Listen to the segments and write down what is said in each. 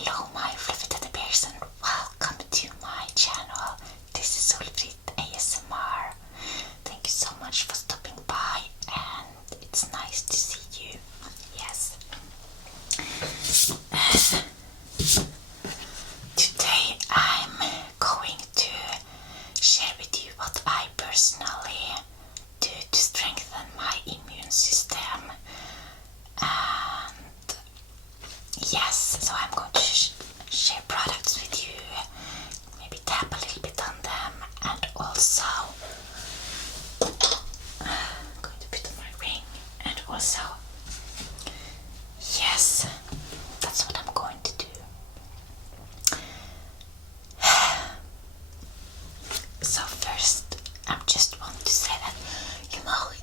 Hello my fluffy teddy bears and welcome to my channel. This is Solfrid ASMR. Thank you so much for stopping by and it's nice to see you. Yes. Today I'm going to share with you what I personally do to strengthen my immune system. And yes, so I'm going to share products with you, maybe tap a little bit on them, and also I'm going to put on my ring, and also yes, that's what I'm going to do. So first, I just want to say that you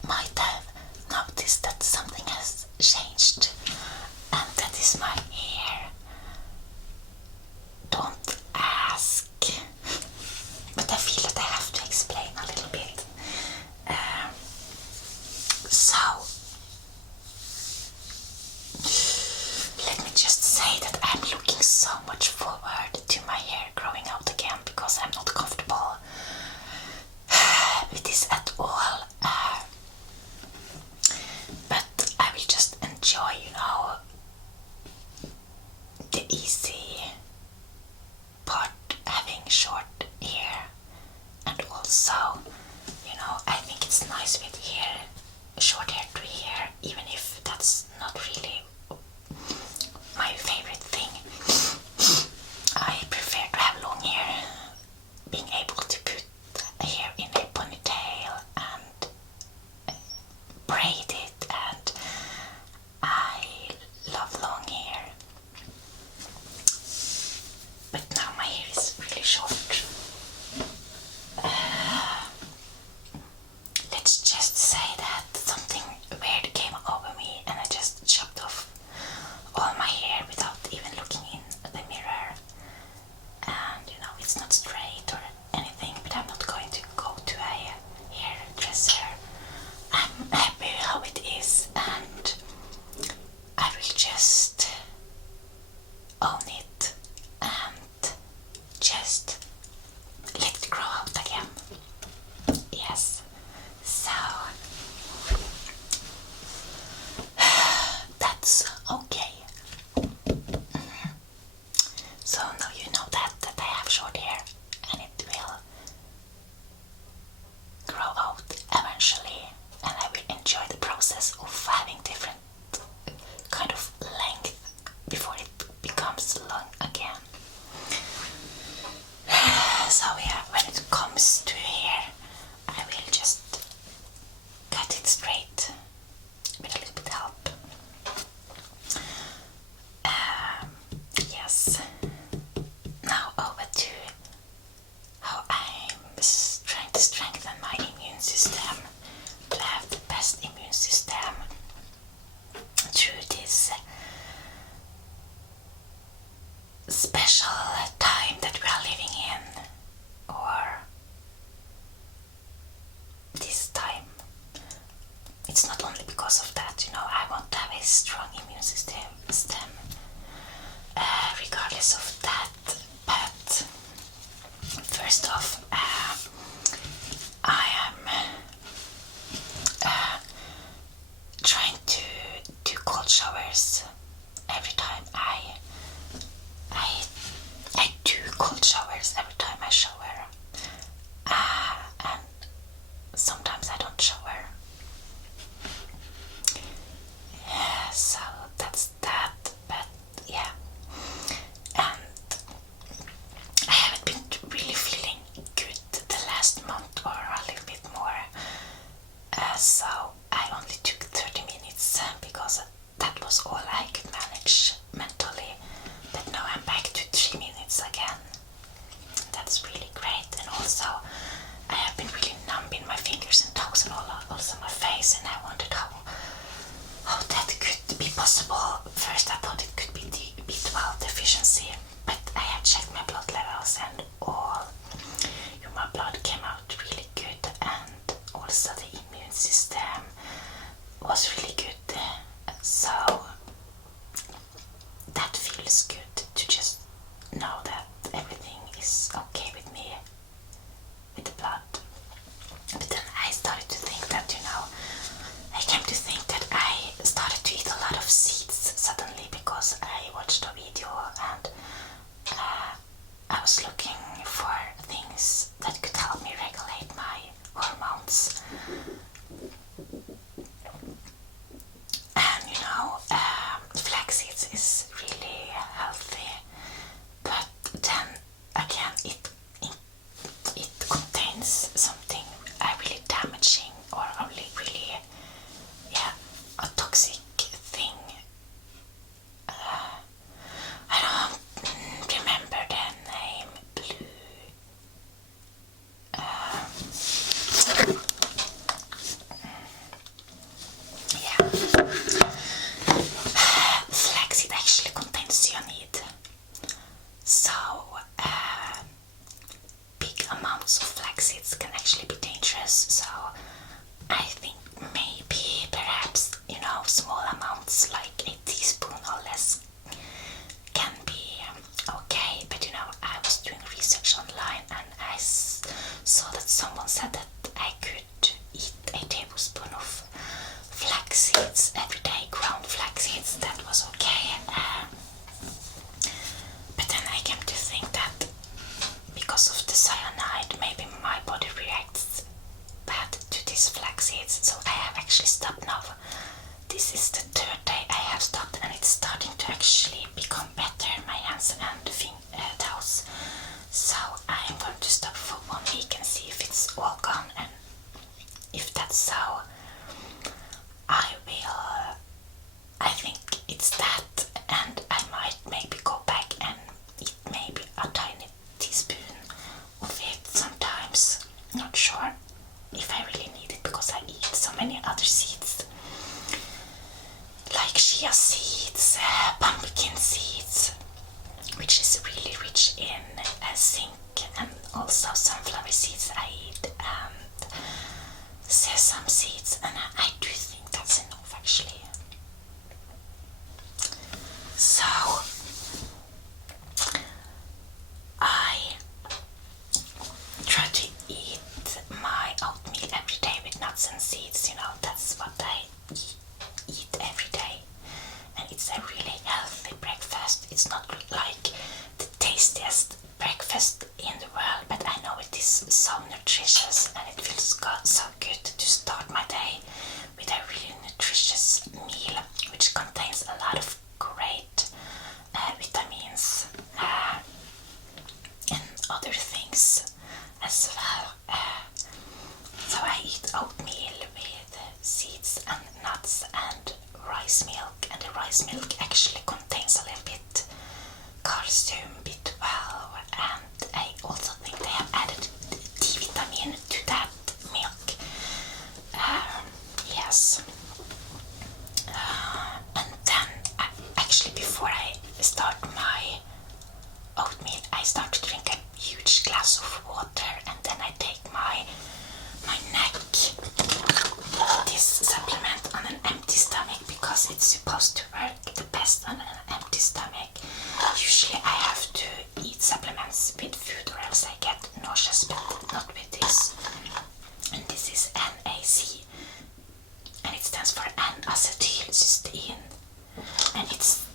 might have noticed that something has changed, and that is my hair. Don't ask, but I feel that I have to explain a little bit. So let me just say that I'm looking so much forward to my hair growing out again, because I'm not comfortable with this at all. But I will just enjoy, the easy part, having short hair, and also, I think it's nice with short hair to hair, even if that's not really my favorite thing. I prefer to have long hair, being able to put hair in a ponytail and braid it, and I love long hair. But now my hair is really short. Let's just say that something weird came over me and I just chopped off all my hair without even looking in the mirror. And it's not straight or anything, but I'm not going to go to a hairdresser. I'm happy how it is, and I will just own it and just let it grow out again. Yes. So that's okay. So now you know that I have short hair, and it will grow out eventually, and I will enjoy the process of having different kind of length before it becomes long again. So yeah, when it comes to hair, I will just cut it straight with a little bit help. Yes. Now over to how I'm trying to strengthen my immune system, to have the best immune system through this special time that we are living in, or this time. It's not only because of that, I want to have a strong immune system, regardless of that. But first off, I am trying to do cold showers every time I do cold showers every time I shower, and sometimes I don't shower. So that's that, but yeah. And I haven't been really feeling good the last month or a little bit more. So I only took 30 minutes because that was all I could manage mentally. But now I'm back to 3 minutes again. That's really great. And also I have been really numb in my fingers and toes and also my face, and I wondered how that could be possible. First I thought it could be the B12 deficiency, but I have checked my blood levels and all my blood came out really good, and also the immune system was really good. So that feels good to just watched a video and I was looking for things that could help me regulate my hormones. And flax seeds is really healthy, but then again it contains something really damaging or really a toxic thing. I don't remember the name. Flaxseed actually contains cyanide, so big amounts of flax seeds can actually be dangerous. So I think maybe perhaps small amounts like a teaspoon or less can be okay. But I was doing research online and I saw that someone said that I could eat a tablespoon of flax seeds every day, ground flax seeds. That was okay. But then I came to think that because of the cyanide, maybe my body reacts bad to these flax seeds. So I have actually stopped now. This is the third day I have stopped and it's starting to actually become better, my hands and toes. So I'm going to stop for 1 week and see if it's all gone, and if that's so, I think it's that, and I might maybe go back and eat maybe a tiny teaspoon of it sometimes. Not sure if I really need it because I eat so many other seeds like chia seeds, pumpkin seeds, which is really rich in zinc, and also sunflower seeds I eat, and sesame seeds, and I do think that's enough actually. So I try to eat my oatmeal every day with nuts and seeds. That's what I eat every day, and it's a really healthy breakfast. It's not like the tastiest breakfast in the world, but I know it is so nutritious and it feels so good to start my day with a really nutritious meal which contains a lot of great vitamins and other things as well. So I eat oatmeal with seeds and nuts and rice milk, and the rice milk actually contains a little bit calcium, B12, and I also think they have added D vitamin to that milk. Yes. And then actually before I start my oatmeal, I start to drink a huge glass of water, and then I take my neck, this supplement, on an empty stomach because it's supposed to work the best on an empty stomach. Usually I have to eat supplements with food or else I get nauseous, but not with this. And this is NAC, and it stands for N-acetylcysteine, and it's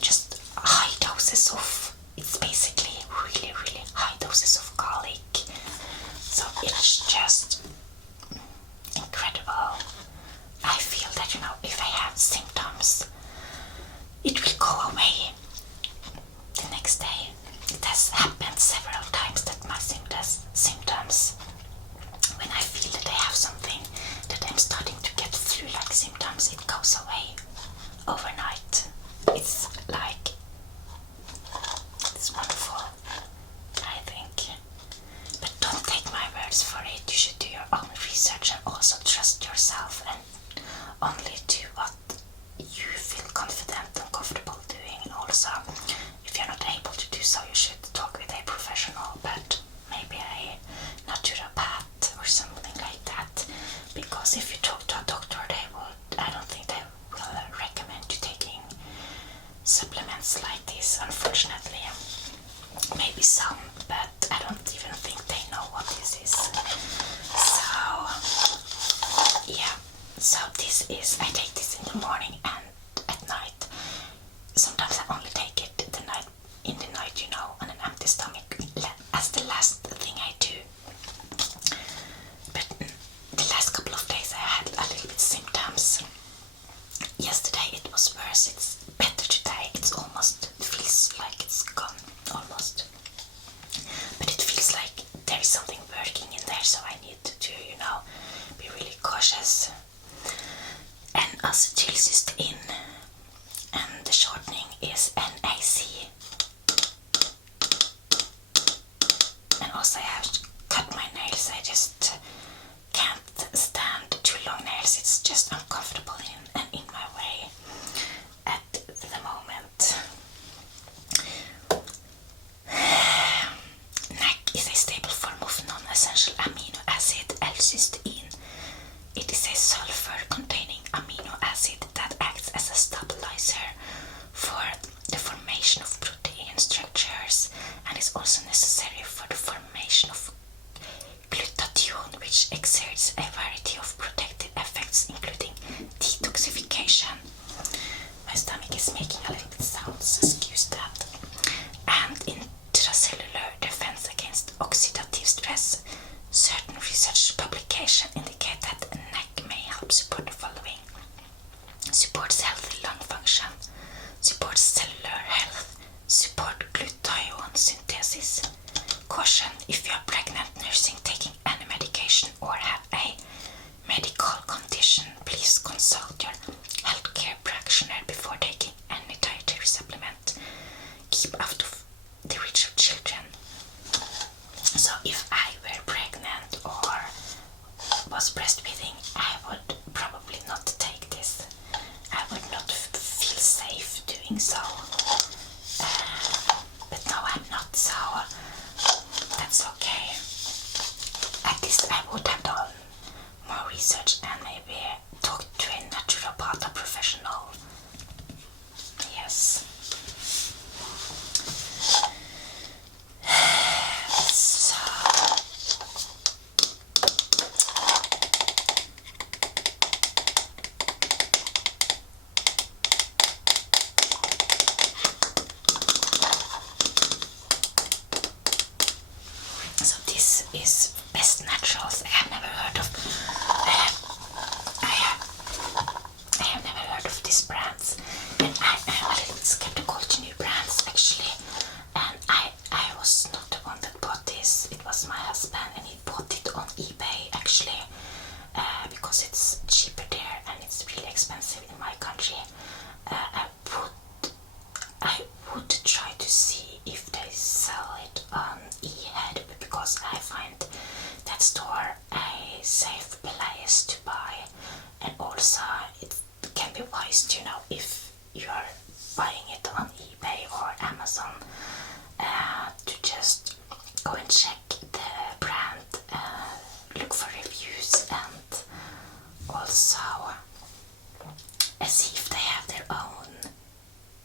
just high doses of, it's basically really high doses of garlic. So it's just incredible. I feel that if I have symptoms, it will go away the next day. It has happened several times that my symptoms, when I feel that I have something, that I'm starting to get flu-like symptoms, it goes away overnight. It's wonderful, I think. But don't take my words for it. You should do your own research and also trust yourself and only do what you feel confident and comfortable doing. And also, if you're not able to do so, you should talk with a professional, but maybe a naturopath or something like that. Because if you talk to a doctor, I don't think they will recommend you taking supplements like this, unfortunately. Maybe some, but I don't even think they know what this is. So yeah, so this is, I take this in the morning and at night. Sometimes I is also necessary for the formation of glutathione, which exerts a variety of protective effects, including detoxification. My stomach is making a little bit sounds, excuse that. And intracellular defense against oxidative stress. Certain research publications indicate that NEC may help support the following: supports healthy lung function, supports cellular health, support glutathione synthesis. Caution: if you are pregnant, nursing, taking any medication, or have a medical condition, please consult your healthcare practitioner before taking any dietary supplement. Keep out of the reach of children. So if I were pregnant or was breastfeeding, I would probably not take this. I would not feel safe doing so. But now I'm not, so that's okay. At least I would have done more research and maybe talked to a naturopath, a professional. Yes. So this is Best Naturals. I have never heard of these brands, and I'm a little bit skeptical to new brands actually. And I was not the one that bought this. It was my husband, and he bought it on eBay actually, because it's cheaper there and it's really expensive in my country. I would try to see if they sell it on eHead, because I find that store a safe place to buy, and also it can be wise to know if you are buying it on eBay or Amazon, to just go and check the brand, look for reviews, and also see if they have their own.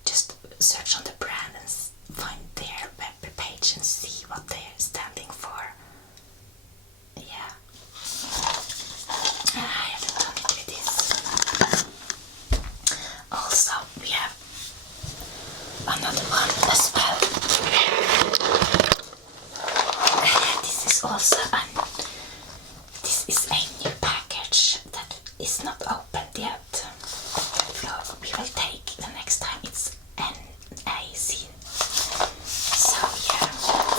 Just search on the brand and find their web page and see what they're standing for. Yeah. I haven't done it with this. Also, we have another one as well. This is also this is a new package that is not opened yet. We will take the next time. It's NAC. So yeah,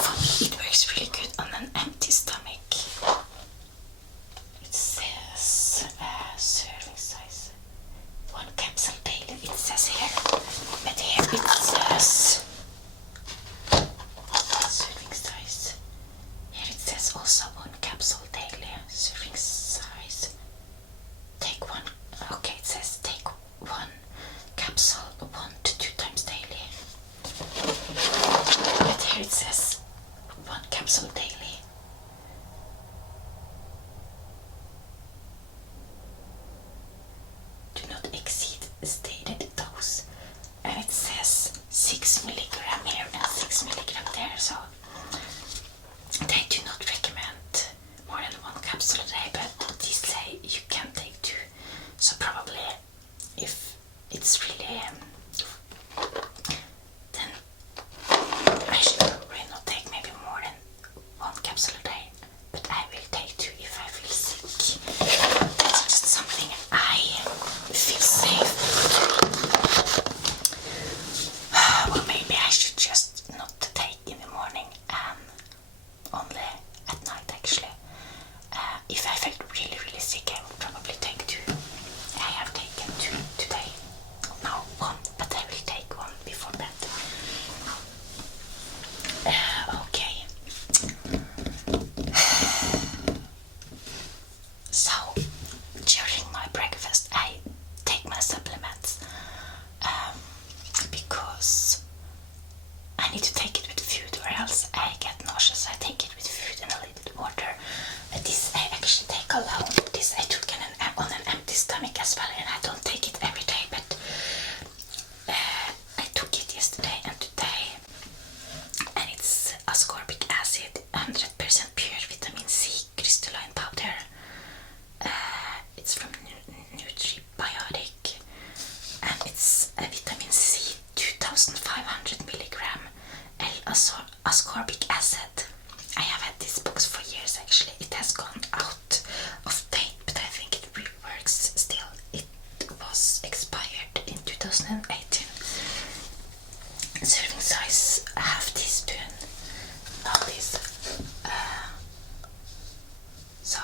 for me it works really good on an empty stomach. It says serving size 1 capsule daily. It says here, but here it says serving size. Here it says also 1 capsule daily. Serving size. Take one. Okay, it says take 1 capsule 1 to 2 times daily. But here it says 1 capsule daily. Do not exceed the stated dose. And it says 6 milligram here and 6 milligram there. So they do not recommend more than 1 capsule a day, but these say you can take 2. So probably if it's really then I should probably not take maybe more than 1 capsule a day, but I will take 2 if I feel sick. That's just something I feel safe. Well, maybe I should just not take in the morning and only at night actually. If I felt really sick, I would probably take 2. I have taken 2 today. No, 1, but I will take 1 before bed. Okay. So, during my breakfast, I take my supplements because I need to take it with food, or else I get nauseous. I take it with food and a little bit water. This I actually take alone. This I took on an empty stomach as well, and I don't take it every day, but I took it yesterday and today, and it's Ascorbic. ascorbic acid. I have had this box for years actually. It has gone out of date, but I think it really works still. It was expired in 2018. Serving size half teaspoon. Now this. So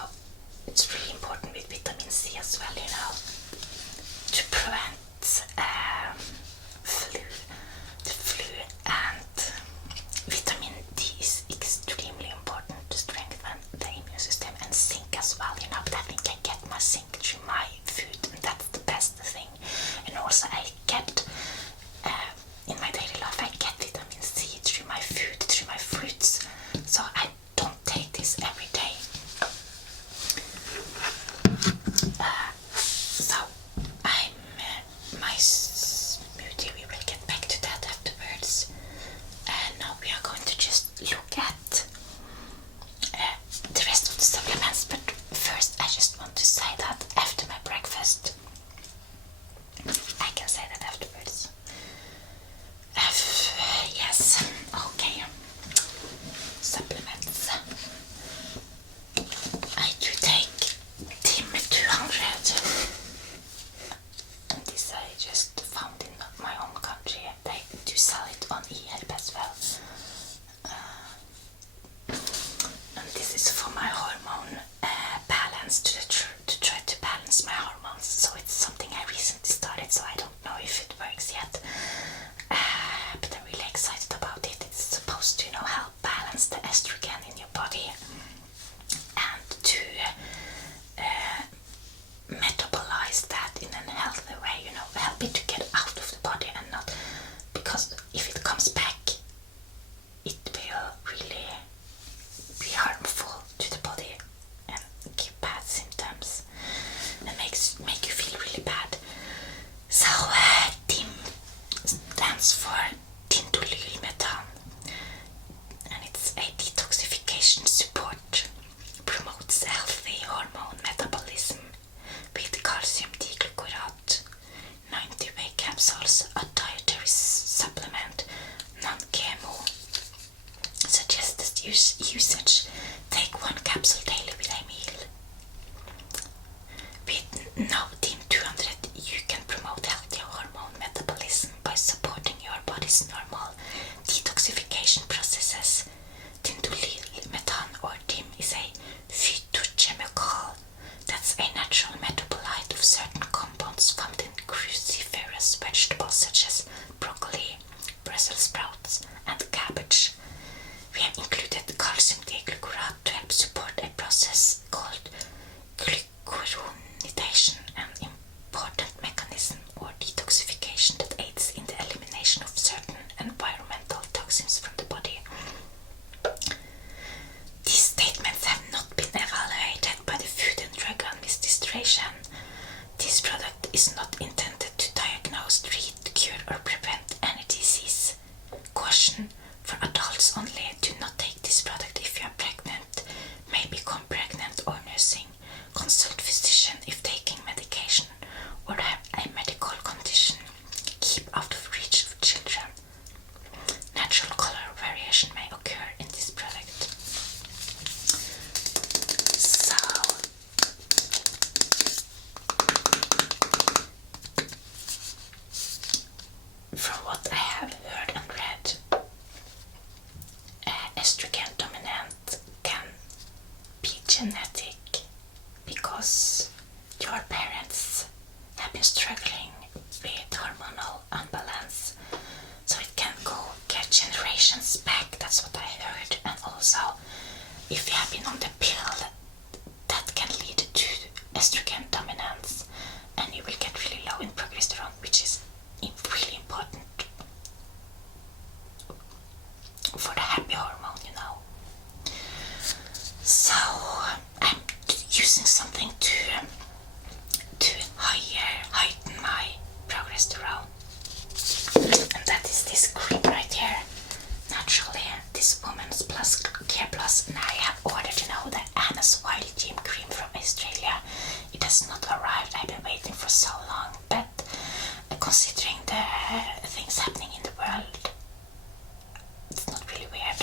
it's really important with vitamin C as well, you know, to prevent the flu, and vitamin D is extremely important to strengthen the immune system, and zinc as well, you know, but I think I get my zinc through my food, and that's the best thing. And also I get, in my daily life, I get vitamin C through my food, through my fruits, so I don't take this every day. So my smoothie, we will get back to that afterwards. Now we are going to just look at the rest of the supplements, but first I just want to say that after my breakfast, I can say that afterwards. Yes, okay. Supplements. I do take Tim 200, and this I just found in my own country. They do sell it on eHelp as well. And this is for my hormone balance, to try to balance my hormones. So it's something I recently started, so I don't know if it works yet. But I'm really excited about it. It's supposed to, you know, help balance the estrogen in your body and to metabolize that in a healthy way, you know, help it to get out of the body, and not, because if it comes back, it will really be harmful to the body and give bad symptoms and make you feel really bad. So DIM stands for dindolylmethan, and it's a detoxification support, promotes healthy hormone metabolism with calcium diglycorate, 90-way capsules, a dietary supplement, non-GMO. Suggested usage: take 1 capsule daily with a meal. With now DIM 200, you can promote healthy hormone metabolism by supporting your body's normal detoxification processes. Dindolylmethan, or DIM, is a phytochemical that's a natural metabolite of certain compounds found in cruciferous vegetables such as broccoli, Brussels sprouts, and cabbage. We have included calcium diglycorate to help support a process called glucuronidation, an important mechanism or detoxification that aids in the elimination of certain environmental toxins from the body. These statements have not been evaluated by the Food and Drug Administration. This product is not intended to diagnose, treat, cure, or prevent any disease. Caution: for adults only. Do not take this product if you are pregnant, may become pregnant, or nursing. Consult physician if taking medication or have a medical condition. Keep out of reach of children. Natural color variation may occur in this product. So, from what I have heard and read, estrogen dominant can be genetic because your parents have been struggling with hormonal imbalance, so it can get generations back. That's what I heard. And also, if you have been on the pill, that can lead to estrogen dominance, and you will get really low in progesterone, which is really important for the happy hormone, you know. So I'm using something to heighten my progesterone, and that is this cream right here. Naturally, this Woman's Plus Care Plus, and I have ordered, you know, the Anna's Wild Gym cream from Australia. It has not arrived. I've been waiting for so long, but considering the things happening in the world, it's not really weird.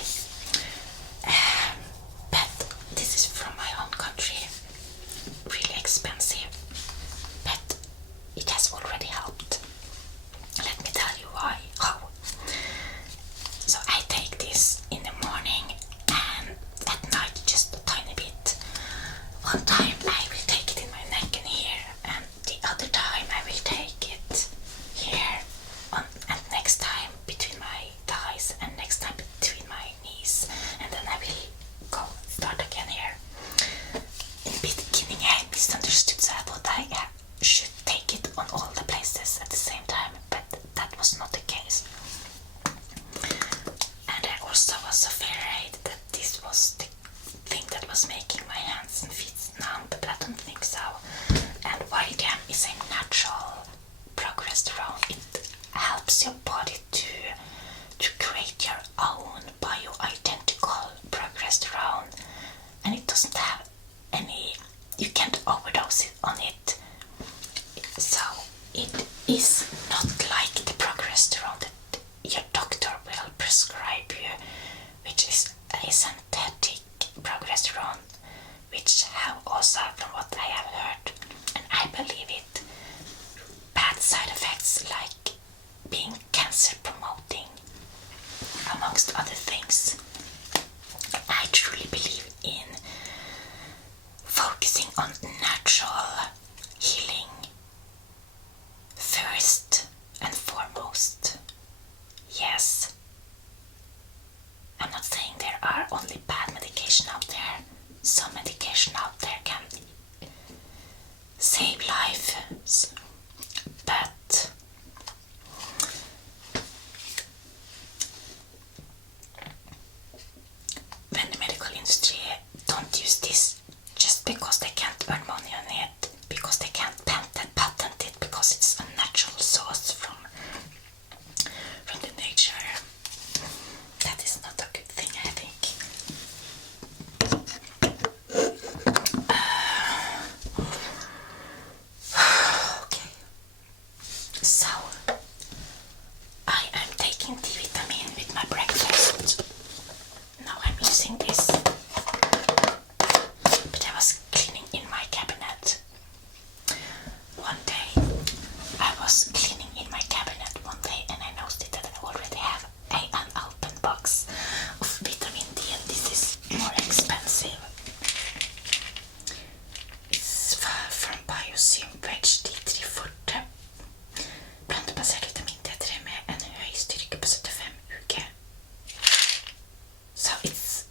which is a synthetic progesterone, which have also, from what I have heard, and I believe it, bad side effects like being cancer promoting, amongst other things. I truly believe in focusing on natural healing first and foremost. Yes, I'm not saying there are only bad medication out there. Some medication out there can save lives, but when the medical industry don't use this just because they can't earn money on it, because they can't patent it, because it's a natural source from the nature, that is not a good thing, I think. Okay, so I am taking D-vitamin with my breakfast. Now I'm using this, but I was cleaning in my cabinet one day. I was cleaning in my cabinet one day and I noticed that I already have an unopened box of vitamin D, and this is more expensive. It's from Biosym Veg D3 Forte. Plantebasert vitamin D3 med en hög styrka på 75 UG. So it's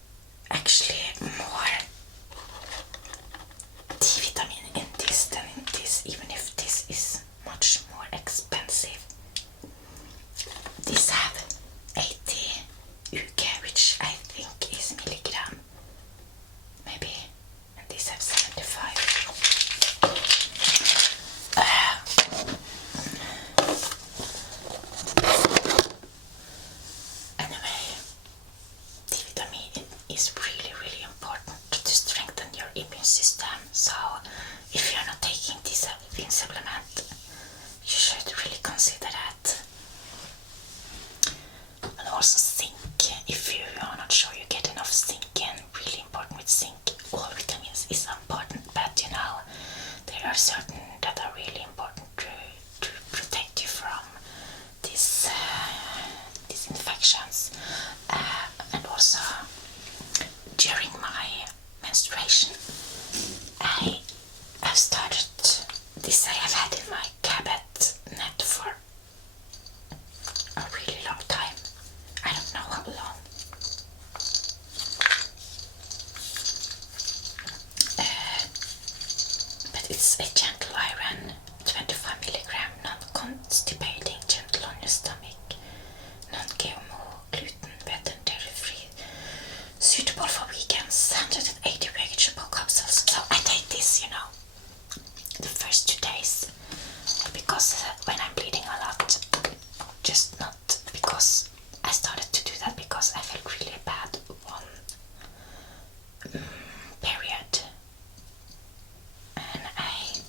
actually more D-vitamin in this than in this, even if this is much more expensive. These have 80 UG, which I think is milligram, maybe, and these have 75. Anyway, D-vitamin is really, really important to strengthen your immune system. So if you're not taking this supplement, you should really consider that. And also zinc, if you are not sure you get enough zinc in, really important with zinc. All vitamins is important, but you know, there are certain that are really important to protect you from these infections. And also, during my menstruation, I have started this. I have had in my cabinet for a really long time. I don't know how long. But it's a gentle iron, 25 milligram, non-constipating, gentle on your stomach, non-GMO, gluten, vegan, dairy-free, suitable for weekends, 180 vegetable capsules. So I take this, you know, the first 2 days, because when I'm bleeding a lot, just not because I started to do that because I felt really bad one period, and I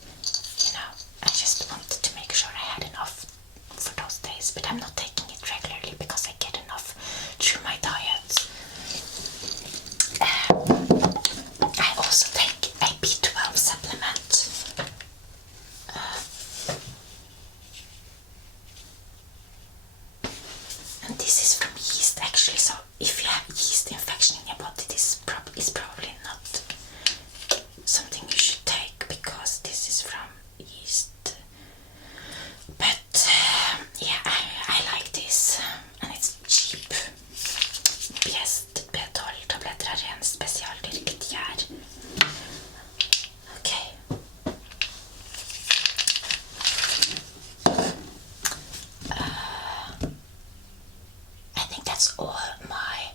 just wanted to make sure I had enough for those days, but I'm not taking it regularly because I get enough through my diet. I also take a B12 supplement. And this is from yeast, actually, so if you have yeast infection in your body, this is probably not something you should take, because this is from yeast. But yeah, I like this, and it's cheap. Bäst B12 tabletter är en specialdyrket gär. Okay. I think that's all my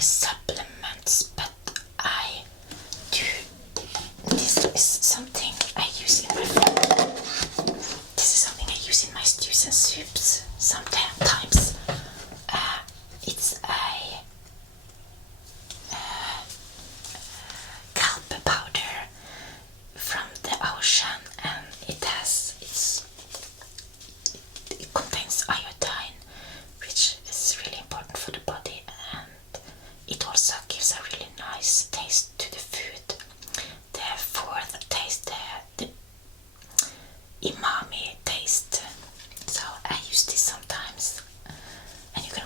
supplements, but I do. This is something I use in my food. This is something I use in my stews and soups sometimes. It's a kelp powder from the ocean, and it contains iodine, which is really important for the body,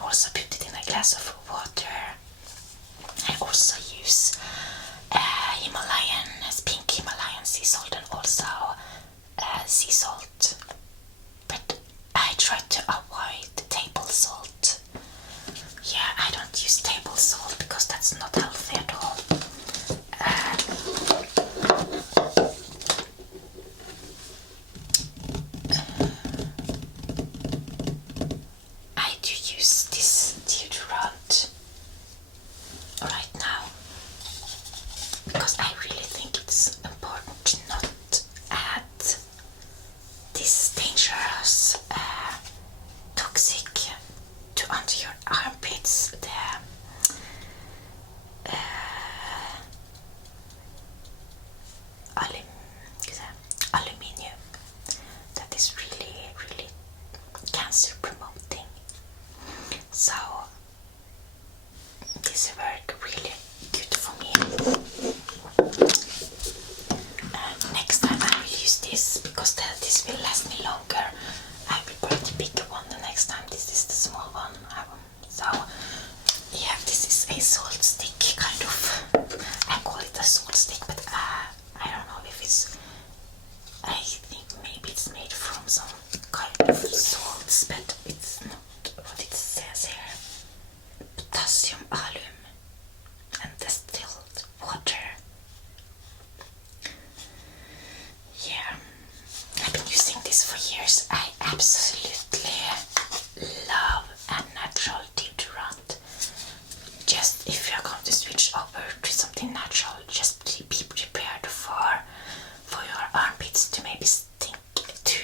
also put it in a glass of water. I also use pink Himalayan sea salt and also sea salt. But I try to avoid table salt. Yeah, I don't use table salt because that's not healthy at all. I do use this deodorant right now because I really think it's important to not add this dangerous toxic to under your armpits, the aluminium that is really cancer promoting. So this works really good for me. Next time I will use this because this will last me longer. I will buy the bigger one the next time. This is the small one. So yeah, this is a salt stick kind of. I call it a salt stick, but I don't know if it's. I think maybe it's made from some kind of salts, but it's not what it says here. Potassium alum and distilled water. Yeah, I've been using this for years. I absolutely love a natural deodorant. Just if you're going to switch over to something natural, just be prepared for your armpits to maybe stink, to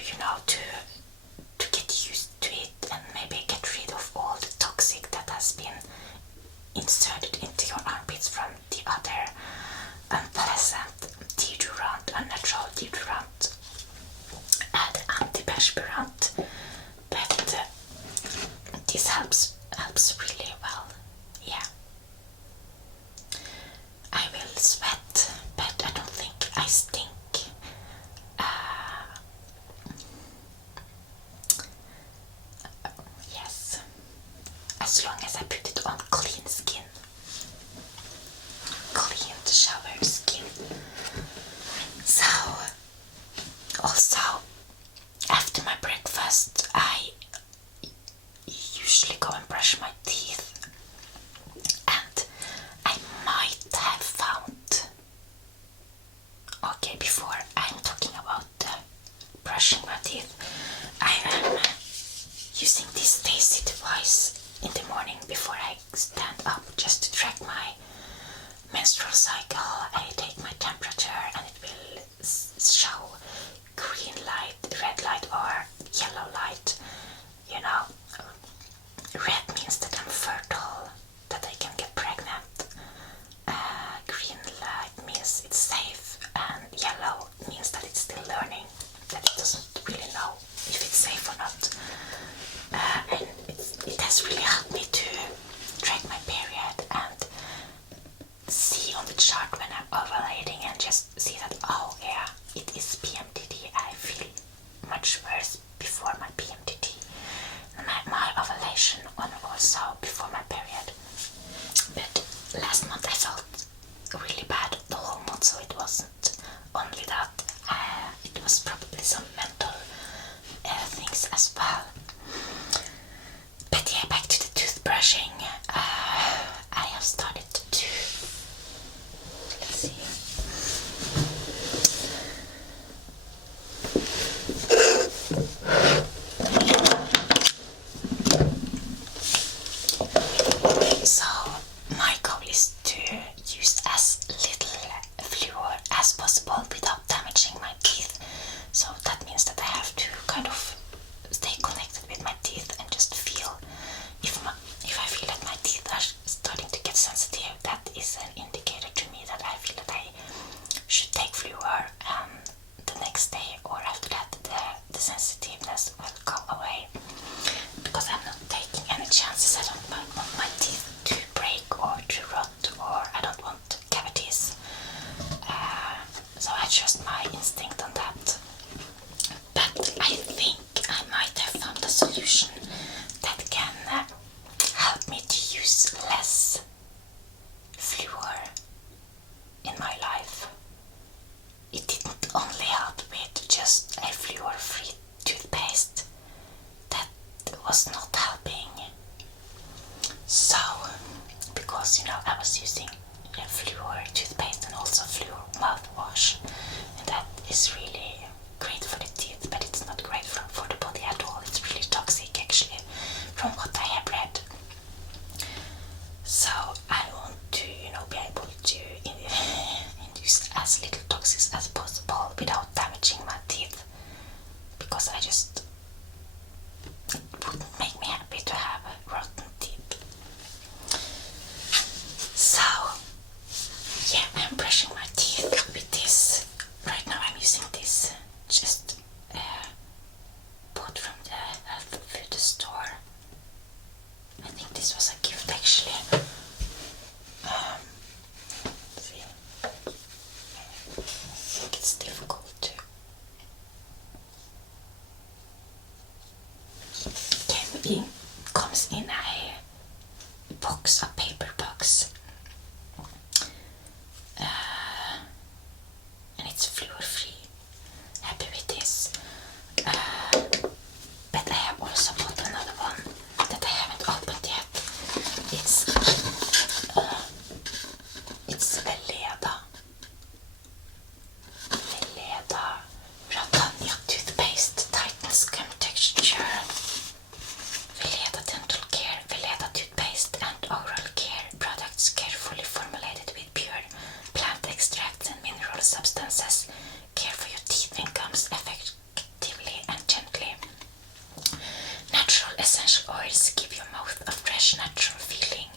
get used to it and maybe get rid of all the toxic that has been inserted into your armpits from the other unpleasant deodorant, unnatural deodorant, and antiperspirant. But this helps really well. Yeah, I will sweat, but I don't think I stink. Yes, as long as I put it on clean skin, clean shower skin. So, also after my breakfast, I usually go and brush my teeth, and I might have found. Okay, before I'm talking about brushing my teeth, I am using this Daisy device in the morning before I stand up just to track my menstrual cycle. I take my temperature and it will show green light, red light or yellow light. You know, red means that I'm fertile, that I can get pregnant. Green light means it's safe, and yellow means that it's still learning, that it doesn't really know if it's safe or not. And it has really helped me to track my period and see on the chart when I'm ovulating and just see that, oh yeah, it is PMDD. I feel much worse before my PMDD. My ovulation on also before my period. But last month I felt really bad the whole month, so it wasn't only that. It was probably some mental things as well. But yeah, back to the toothbrushing. I have started to, let's see. So my goal is to use as little fluor as possible without damaging my teeth. So that means that I have to kind of stay connected with my teeth and just feel if I feel use less fluor in my life. It didn't only help with just a fluor-free toothpaste. That was not helping. So, because I was using fluor toothpaste and also fluor mouthwash, and that is really great for the teeth, but it's not great for the body at all. It's really toxic, actually, from what I have read. So I want to, be able to induce as little toxins as possible without damaging my teeth, because it wouldn't make me happy to have rotten teeth. So yeah, I'm brushing my teeth with this. Right now I'm using this, just bought from the health food store. I think this was a gift, actually. See, I think it's difficult to. It comes in a box, a paper box. And it's fluor free. Happy with this. But I have also bought another one that I haven't opened yet. It's Veleda Ratania toothpaste, tightens gum texture. Veleda dental care, Veleda toothpaste and oral care products carefully formulated with pure plant extracts and mineral substances. Care for your teeth and gums effectively and gently. Natural essential oils give your mouth a fresh, natural feeling.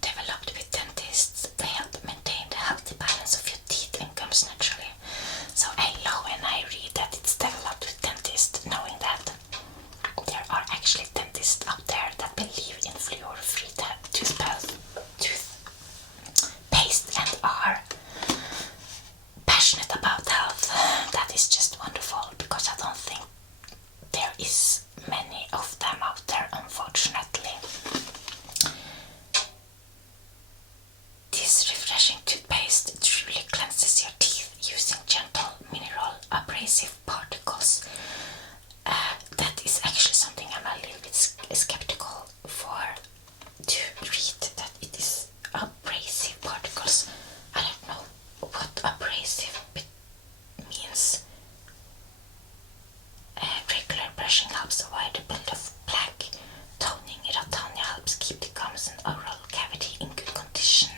Developed with dentists, they help maintain the healthy balance of your teeth and gums naturally. So I love when I read that it's developed with dentists, knowing that there are actually dentists out there that believe in fluor-free toothpaste and are passionate about health. That is just wonderful, because I don't think there is many of them out there, unfortunately. This refreshing toothpaste truly cleanses your teeth using gentle mineral abrasive particles. That is actually something I'm a little bit skeptical for, to read that it is abrasive particles. I don't know what abrasive means. Regular brushing helps avoid the build of plaque. Toning Ratania helps keep the gums and oral cavity in good condition.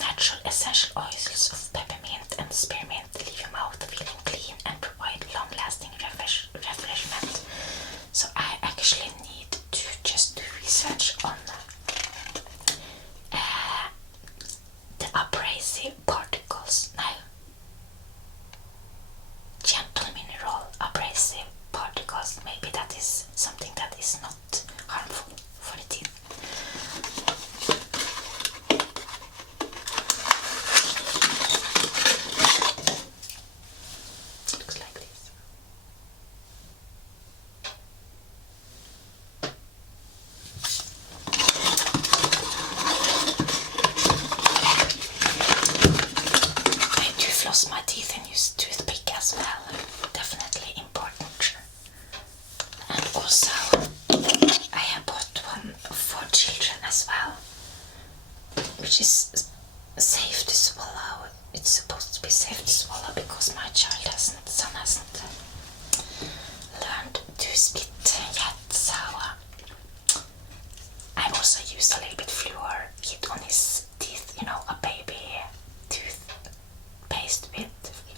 Natural essential oils of peppermint and spearmint leave your mouth feeling clean and provide long-lasting refreshment. So I actually need to just do research on the abrasive particles now. Gentle mineral abrasive particles, maybe that is something that is not harmful for the teeth. It looks like this. I do floss my teeth and use toothpick as well. Definitely important. And also I have bought one for children as well, which is safe to swallow. It's supposed to be safe to swallow because my son hasn't learned to spit yet. So I've also used a little bit fluor on his teeth, a baby toothpaste with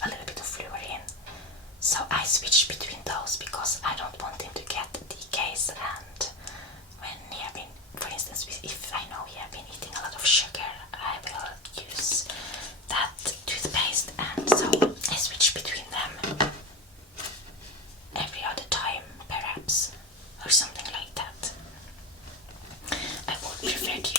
a little bit of fluor in. So I switch between those because I don't want him to get decays, and when he have been, for instance, if I know he have been eating a lot of sugar, I will use that toothpaste, and so I switch between them every other time, perhaps, or something like that. I would prefer to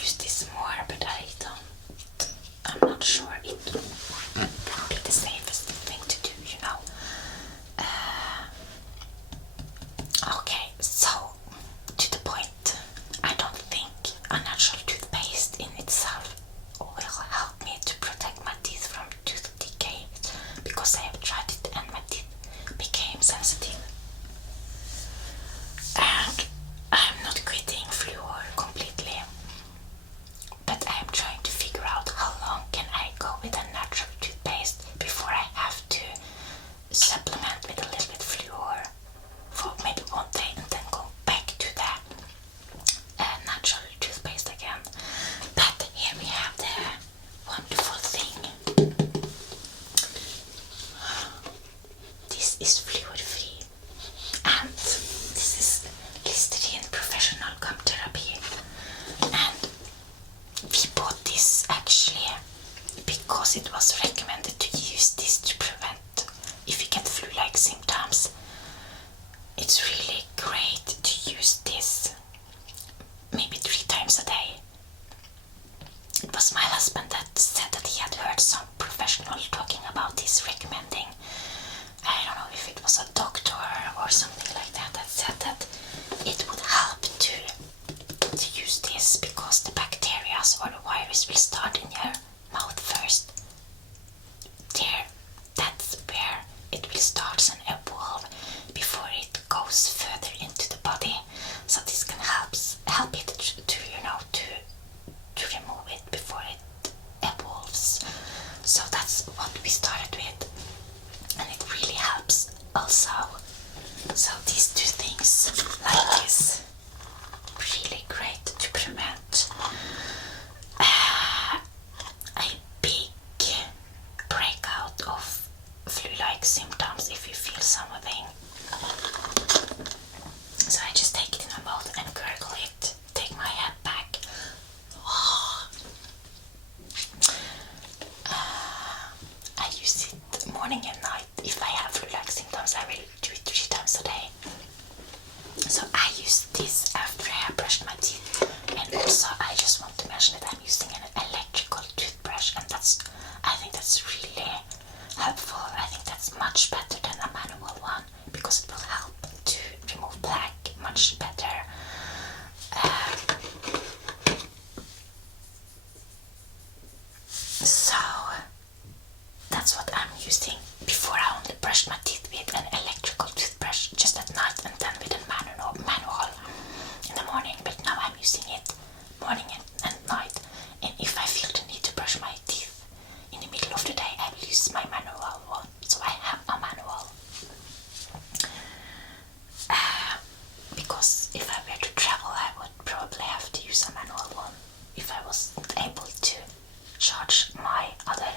because it was recommended to use this to prevent if you get flu-like symptoms. It's really great to use this maybe 3 times a day. It was my husband that said that he had heard some professional talking about this, recommending, I don't know if it was a doctor or something like that, that said that it would help to use this because the bacteria or the virus will start in your mouth first. That's where it will start and evolve before it goes further into the body. So this can help it to remove it before it evolves. So that's what we started with, and it really helps also. So these 2 things like this, really great to prevent a big breakout of flu-like symptoms if you feel something. So I just take it in my mouth and gurgle it, take my head back. I use it morning and night. If I have flu-like symptoms, I will do it 3 times a day. So I use this after I have brushed my teeth, and also I just want to mention that I'm using an electrical toothbrush, and I think that's really helpful. I think that's much better than a manual one because it will help to remove plaque much better. So that's what I'm using. Before I only brushed my teeth with an electrical toothbrush just at night, and then with a manual in the morning, but now I'm using it morning and night. And if I feel the need to brush my teeth in the middle of the day, I will use my manual one. So I have a manual. Because if I were to travel, I would probably have to use a manual one if I wasn't able to charge my other.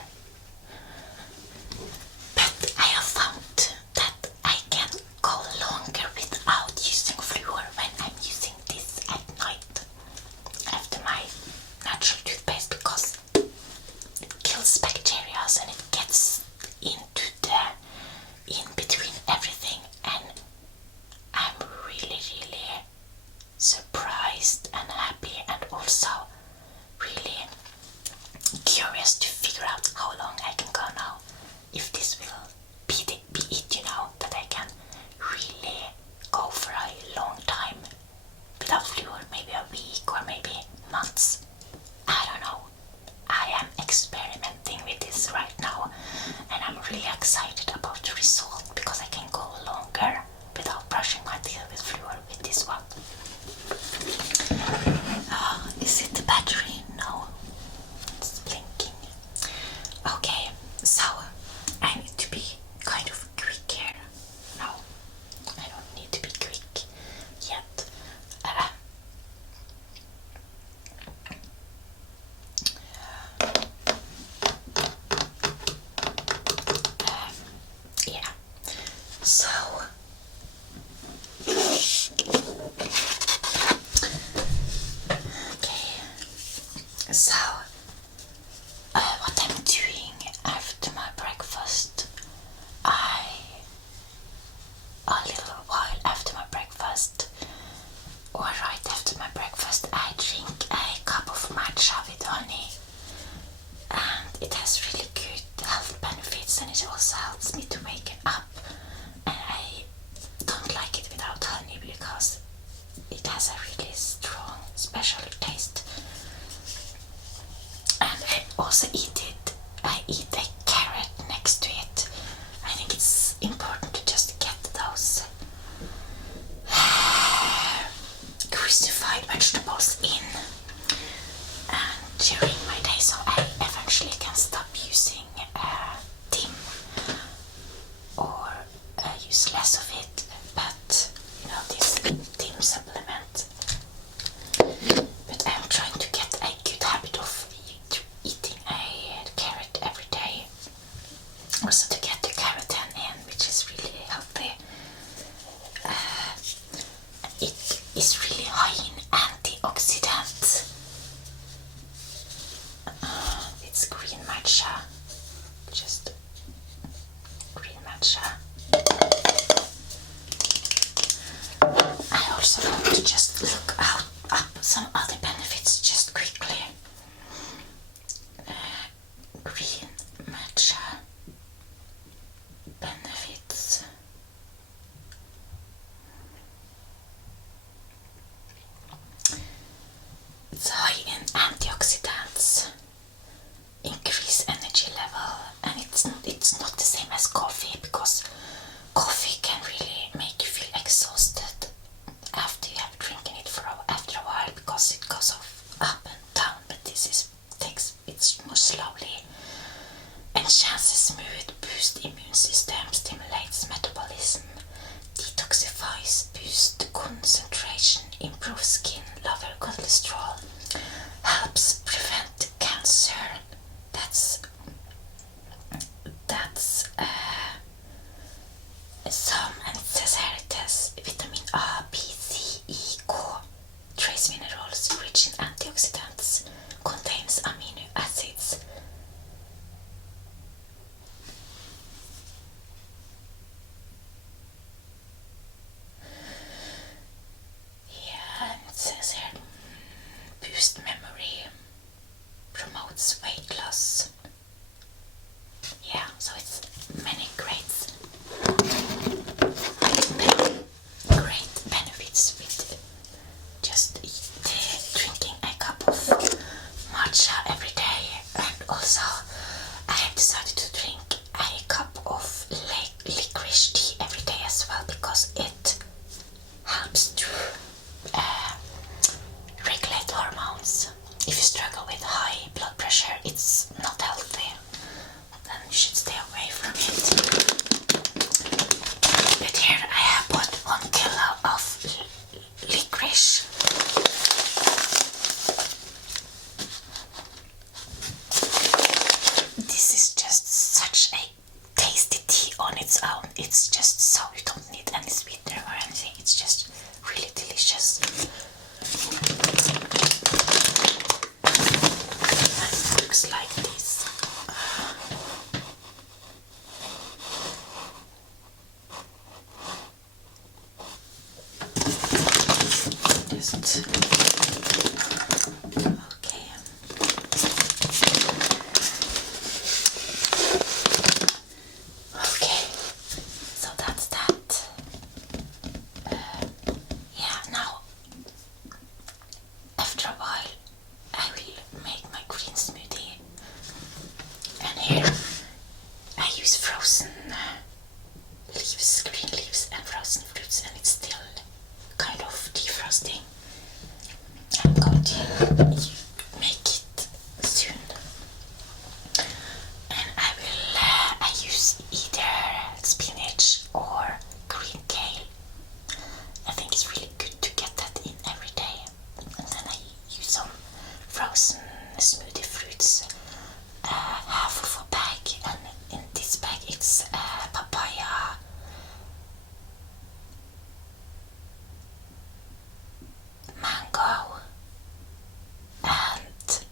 But I have found that I can go longer without using fluor when I'm using this at night after my natural toothpaste, because it kills bacteria and it gets into in between everything, and I'm really surprised and happy, and also really curious to figure out how long I can go now. If this will be it, that I can really go for a long time without fluor, maybe a week or maybe months. I don't know. I am experimenting with this right now, and I'm really excited about the result because I can go longer without brushing my teeth with fluor with this one. Is it the battery? No, it's blinking. Okay, so I need to be kind of quick here. No, I don't need to be quick yet. Yeah, so So, what I'm doing after my breakfast, a little while after my breakfast, or right after my breakfast, I drink a cup of matcha with honey, and it has really good health benefits, and it also helps me to wake up, and I don't like it without honey because it has a really strong, special taste. And I also I eat a carrot next to it. I think it's important to just get those crucified vegetables in and during my day, so I eventually can stop using Tim or use less of it. But this Tim supplement. But I'm trying to get a good habit of eating a carrot every day. Also to get the carotene in, which is really healthy. It is really high in antioxidants. It's green matcha, It's high in antioxidants, increase energy level, and it's not the same as coffee, because coffee can really make you feel exhausted after you have drinking it after a while, because it goes off up and down. But it's more slowly. Enhances mood, boosts immune system, stimulates metabolism, detoxifies, boosts concentration, improves skin, lower cholesterol, helps prevent cancer. That's some, and it says here it has vitamin A, B, C, E, K, trace minerals, rich in antioxidants, contains amino acids. Yeah, it says here boost memory, promotes weight loss. Yeah, so it's many great benefits with just drinking a cup of matcha every day. And also I have decided to drink a cup of licorice tea every day as well, because it helps to regulate hormones. If you struggle with high blood pressure, it's not healthy, then you should stay away from it. But here I have bought 1 kilo of licorice. This is just such a tasty tea on its own. It's just so, you don't need any sweetener or anything. It's just really delicious. And it looks like this. Just okay. Okay, so that's that. Yeah, now after a while I will make my green smoothie, and here I use frozen leaves, green leaves and frozen fruits, and it's still kind of defrosting. I'm going to make it soon, and I use either spinach or green kale. I think it's really good to get that in every day. And then I use some frozen smoothie fruits, half of a bag, and in this bag it's papaya, mango, and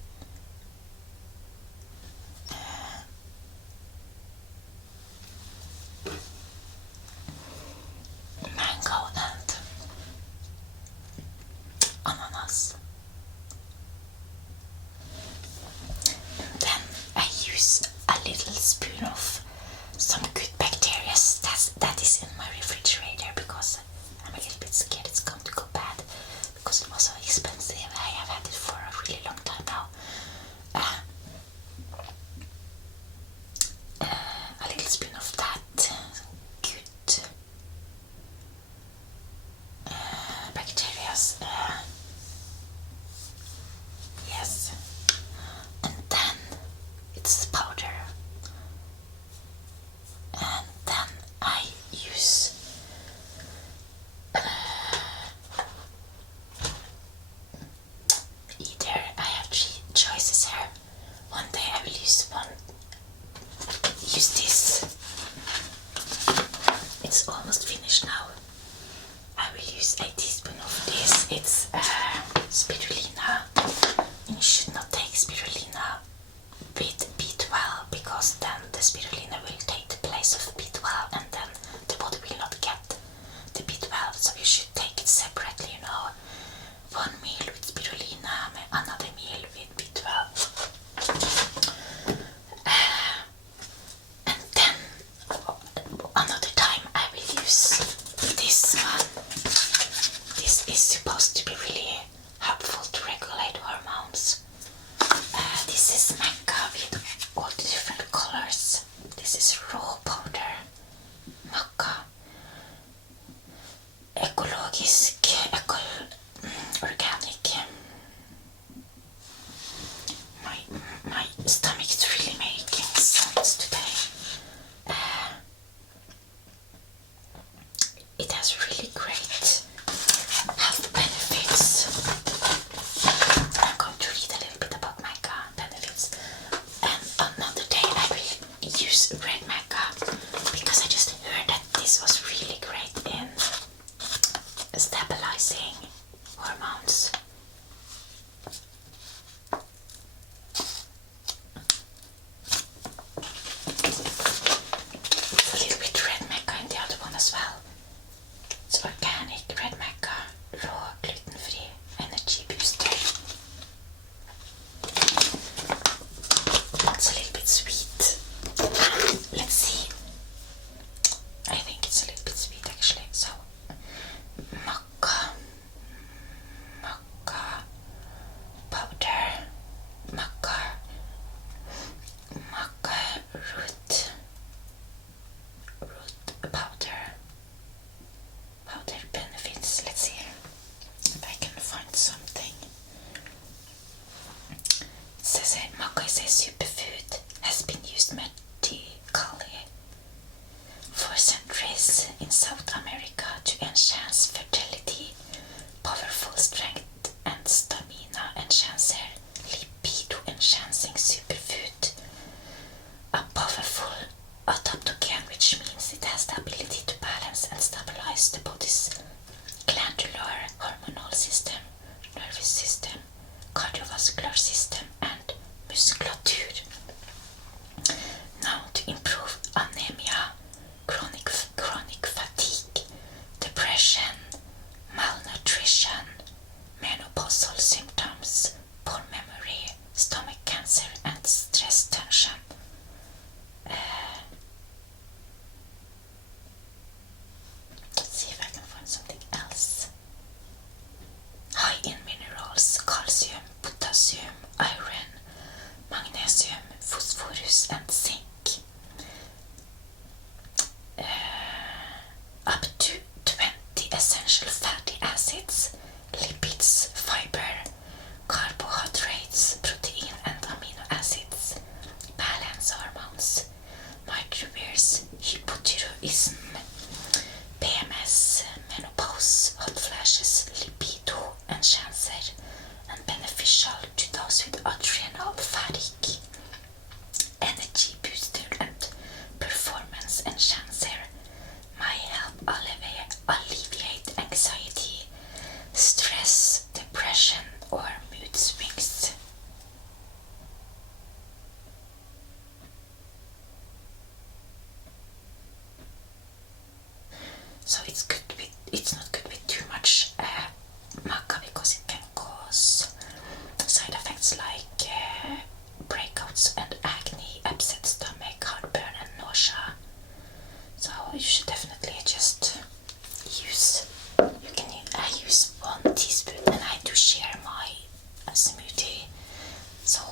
ananas. Jeeessssse superfood has been used medically for centuries in South America to enhance fertility, powerful strength and stamina enhancer, libido enhancing superfood, a powerful adaptogen, which means it has the ability to balance and stabilize the body's glandular hormonal system, nervous system, cardiovascular system and musculature. Known to improve anemia, chronic fatigue, depression, malnutrition, menopausal symptoms, poor memory, stomach cancer and stress tension. Let's see if I can find something else. High in minerals, calcium, potassium, iron, magnesium, phosphorus and zinc. Up to 20 essential fatty acids, lipids, fiber, carbohydrates, protein and amino acids, balance hormones, microbears, hypothyroidism, PMS, menopause, hot flashes, libido enhancer, and beneficial to those with adrenal fatigue, energy booster and performance enhancer, may help alleviate anxiety, stress, depression or mood swings. So it's not good with too much maca because it can cause side effects like breakouts and acne, upset stomach, heartburn and nausea. So you should definitely just use, I use 1 teaspoon and I do share my smoothie. So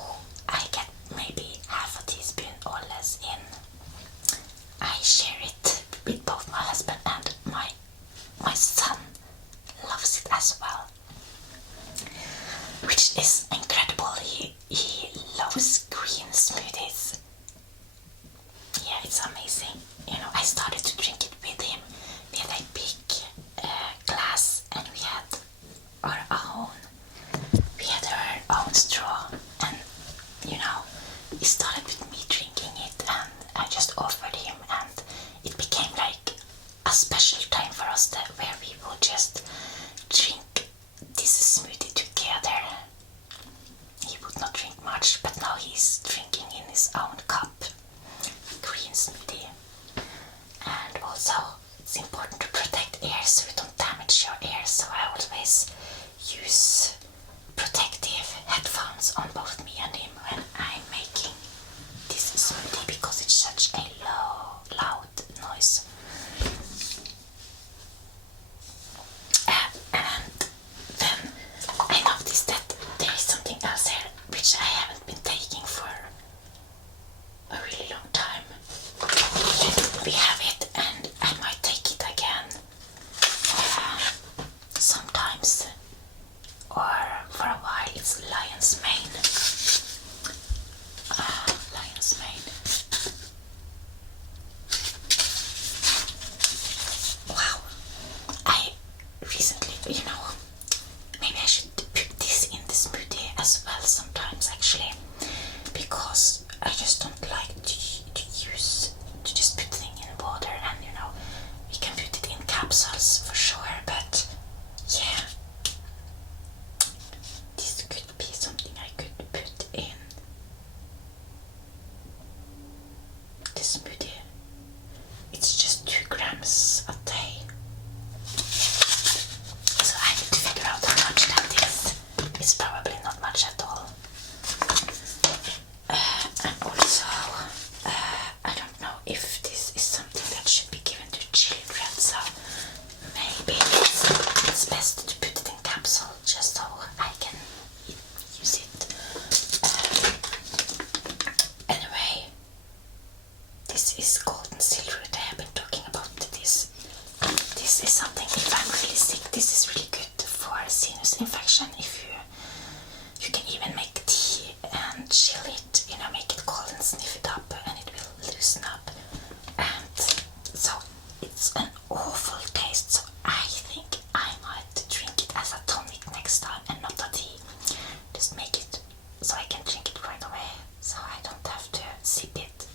I get maybe half a teaspoon or less in. I share it with both my husband and my son loves it as well, which is incredible. He loves green smoothies. Yeah, it's amazing. You know, I started to drink it with him. We had a big glass and we had our own straw, and you know, it started with me drinking it and I just offered him, and it became like a special time for us where we would just drink this smoothie together. He would not drink much, but now he's drinking in his own cup green smoothie. And also it's important to protect ears so we don't damage your ears, so I always use protective headphones on both me and him when I'm making this smoothie because it's such a loud noise. And then I noticed that there is something else here which I haven't been taking for a really long time. We have it and I might take it again sometimes, or for a while. It's lion's mane. Lion's mane. Wow. I recently, maybe I should put this in the smoothie as well sometimes actually, because I just don't like to just put things in water, and we can put it in capsules for sure, but yeah, this could be something I could put in the smoothie. It's just 2 grams a day, so I need to figure out how much that is. It's probably not much at all. And also, I don't know if this is something that should be given to children, so maybe it's best to put it in capsule just so I can use it. Anyway, this is golden silverwood. I have been talking about this. This is something, if I'm really sick, this is really good for sinus infection. If you can even make tea and chill it you know, make it cold and sniff it up and it will loosen up. And so it's an awful taste, so I think I might drink it as a tonic next time and not a tea. Just make it so I can drink it right away, so I don't have to sip it.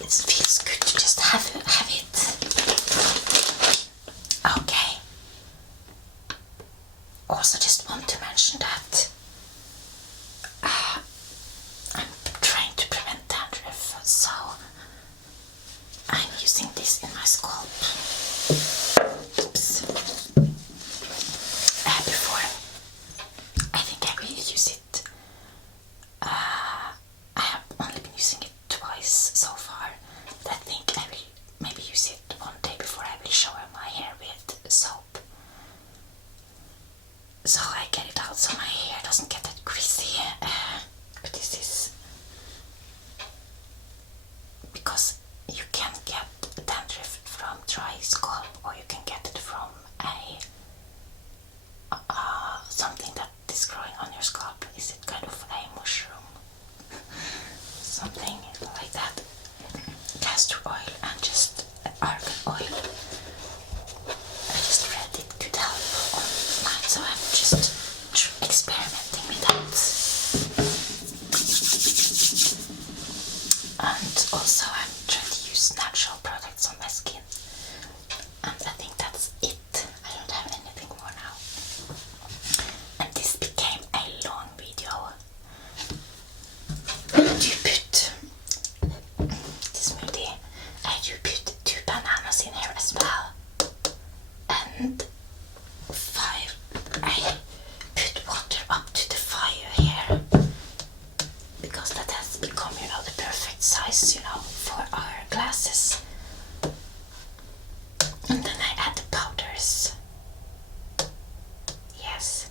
It feels good to just have it. Okay. Also just want to mention that I'm trying to prevent dandruff, so I'm using this in my scalp. Oops. Before, I think I will use it. I have only been using it twice so far. I think I will maybe use it one day before I will shower my hair with soap. So I get it out so my hair doesn't get that greasy. But this is because you can get dandruff from dry scalp, or you can get it from a something that is growing on your scalp. Is it kind of a mushroom? Something like that. Castor oil and just argan oil. I just read it could help online, so I'm just experimenting with that. And also I'm trying to use natural products on my skin. And I think that's it. I don't have anything more now. And this became a long video. You put the smoothie, and you put 2 bananas in here as well. And I put water up to the fire here, because that has become, you know, the perfect size, you know, for our glasses. And then I add the powders. Yes.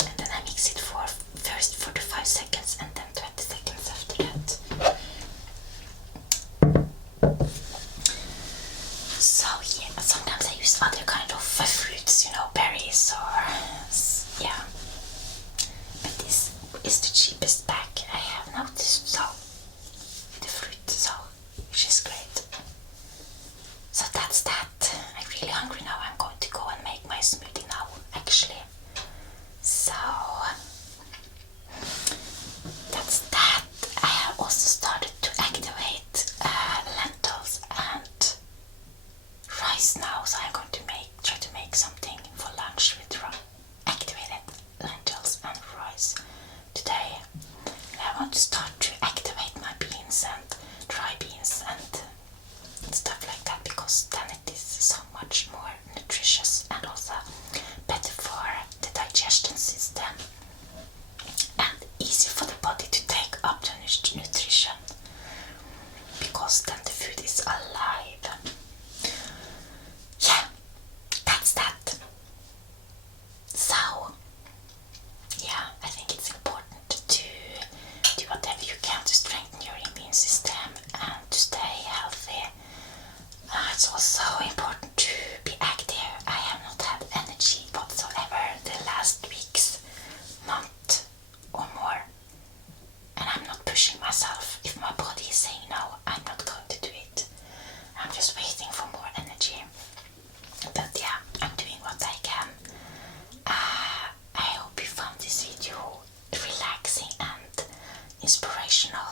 And then I mix it for first 45 seconds and then 20 seconds after that. So yeah, sometimes I use other kind of fruits, you know, berries or yeah. But this is the cheapest bag I have noticed, so the fruit, so which is great. So that's that. I'm really hungry now. I'm going to go and make my smoothie now, actually. So that's that. I have also started to activate lentils and rice now, so I'm going to try to make something for lunch with activated lentils and rice today. And I want to start to activate my beans and dry beans and stuff like that, because then it is so much more nutritious and also better for the digestion system and easy for the body to take up the nutrition, because then the food is alive. Yeah, that's that. So yeah, I think it's important to do whatever you can to strengthen your immune system and to stay healthy. It's also important to be active. I have not had energy whatsoever the last weeks, month or more, and I'm not pushing myself. If my body is saying no, I'm not going to do it. I'm just waiting for more energy. But yeah, I'm doing what I can. I hope you found this video relaxing and inspirational.